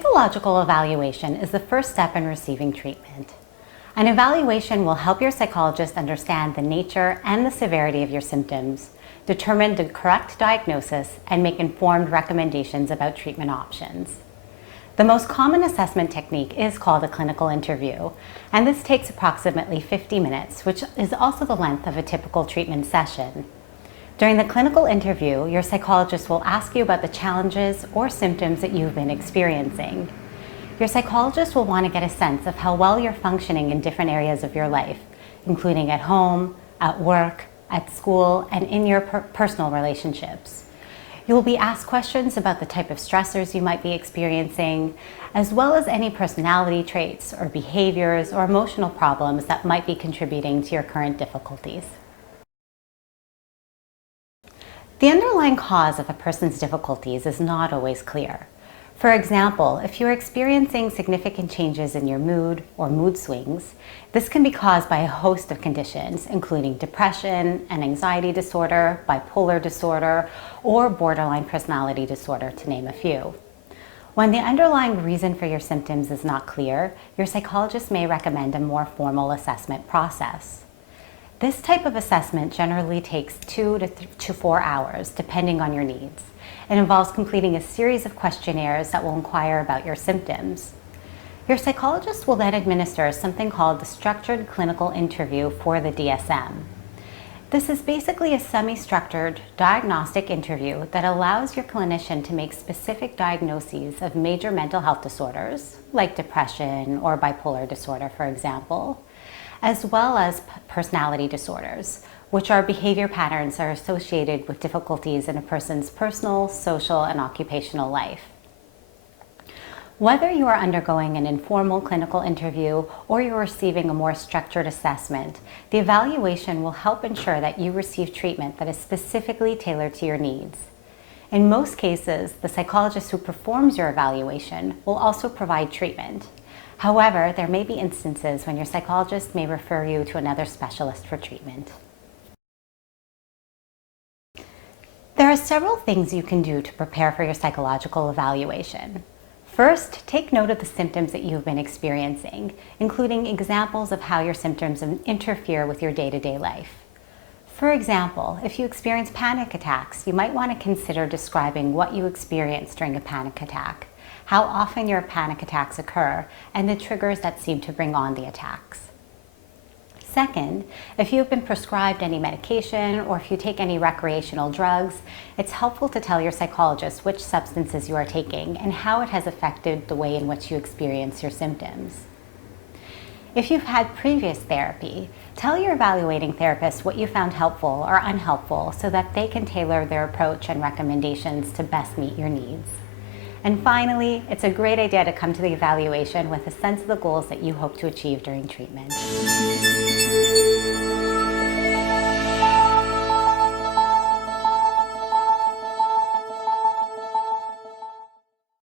Psychological evaluation is the first step in receiving treatment. An evaluation will help your psychologist understand the nature and the severity of your symptoms, determine the correct diagnosis, and make informed recommendations about treatment options. The most common assessment technique is called a clinical interview, and this takes approximately 50 minutes, which is also the length of a typical treatment session. During the clinical interview, your psychologist will ask you about the challenges or symptoms that you've been experiencing. Your psychologist will want to get a sense of how well you're functioning in different areas of your life, including at home, at work, at school, and in your personal relationships. You will be asked questions about the type of stressors you might be experiencing, as well as any personality traits or behaviors or emotional problems that might be contributing to your current difficulties. The underlying cause of a person's difficulties is not always clear. For example, if you're experiencing significant changes in your mood or mood swings, this can be caused by a host of conditions, including depression, an anxiety disorder, bipolar disorder, or borderline personality disorder, to name a few. When the underlying reason for your symptoms is not clear, your psychologist may recommend a more formal assessment process. This type of assessment generally takes 2 to 4 hours, depending on your needs. It involves completing a series of questionnaires that will inquire about your symptoms. Your psychologist will then administer something called the structured clinical interview for the DSM. This is basically a semi-structured diagnostic interview that allows your clinician to make specific diagnoses of major mental health disorders, like depression or bipolar disorder, for example, as well as personality disorders, which are behavior patterns that are associated with difficulties in a person's personal, social, and occupational life. Whether you are undergoing an informal clinical interview or you're receiving a more structured assessment, the evaluation will help ensure that you receive treatment that is specifically tailored to your needs. In most cases, the psychologist who performs your evaluation will also provide treatment. However, there may be instances when your psychologist may refer you to another specialist for treatment. There are several things you can do to prepare for your psychological evaluation. First, take note of the symptoms that you've been experiencing, including examples of how your symptoms interfere with your day-to-day life. For example, if you experience panic attacks, you might want to consider describing what you experience during a panic attack, how often your panic attacks occur, and the triggers that seem to bring on the attacks. Second, if you've been prescribed any medication or if you take any recreational drugs, it's helpful to tell your psychologist which substances you are taking and how it has affected the way in which you experience your symptoms. If you've had previous therapy, tell your evaluating therapist what you found helpful or unhelpful so that they can tailor their approach and recommendations to best meet your needs. And finally, it's a great idea to come to the evaluation with a sense of the goals that you hope to achieve during treatment.